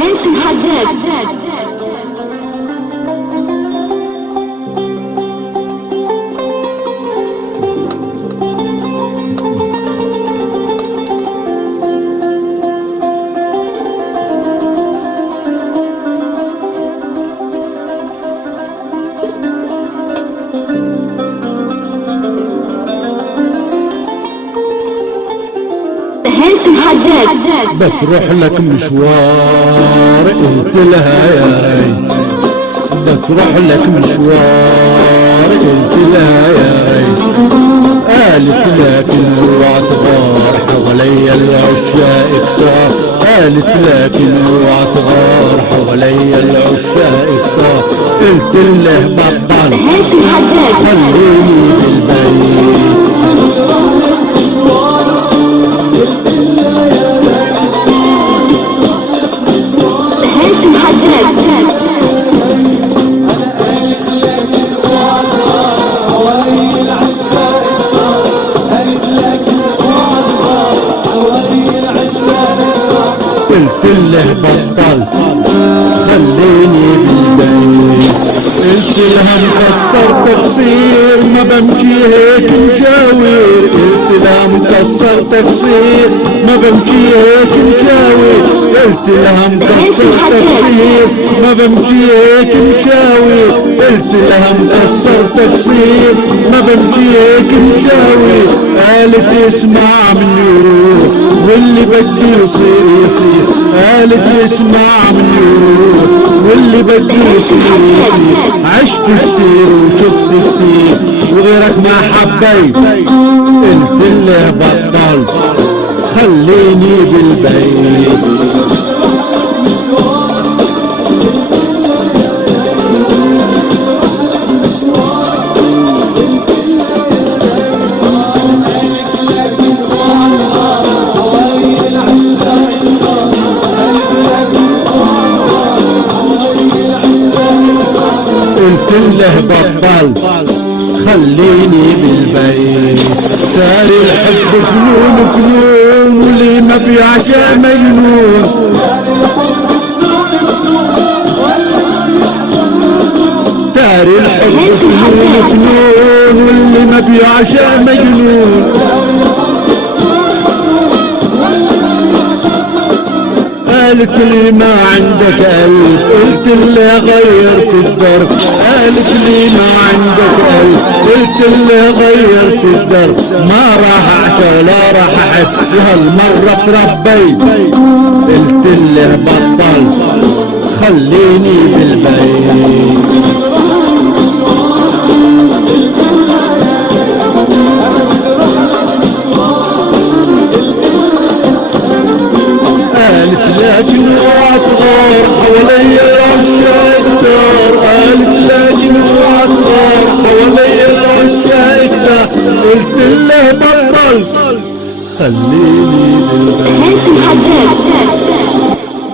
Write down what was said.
هاشم حداد. هاشم حداد. بتروح لك مشوار قلت لها ياي، بتروح لك مشوار قلت لها ياي، قالت لكن اوعى تغار حواليا العشاق كتار، قالت لكن اوعى تغار حواليا العشاق كتار، قلت له بطل هاشم حداد. خليني بالبيت. هاشم حداد. قلت له بطل خليني بالبيت، قلت لها مكسر تقصير ما بمشي هيك مشاوير، قلت لها مكسر تقصير ما بمشي هيك مشاوير، قلت لها مكسر تقصير ما بمشي هيك مشاوير، قلت لها مكسر تقصير ما بمشي هيك مشاوير، قالت اسمع مني روح واللي بده يصير يصير، قالت اسمع مني روح واللي بده يصير يصير، عشت كتير وشفت كتير وغيرك ما حبيت، قلت له بطل خليني بالبيت. قلت له بطل خليني بالبيت، صار الحب فنون فنون واللي ما بيعشق مجنون، صار الحب فنون فنون واللي ما بيعشق مجنون، قالت لي ما عندك قلب، قلت لها غيرت الدرب، قالت لي ما عندك قلب، قلت لها غيرت الدرب، ما راح اعشى ولا راح احب وهالمرة تربيت، قلت له بطل خليني بالبيت. قالت لكن اوعى تغار حواليا العشاق كتار، قالت لكن اوعى تغار حواليا العشاق كتار، قلت له بطل خليني بالبيت. هاشم حداد.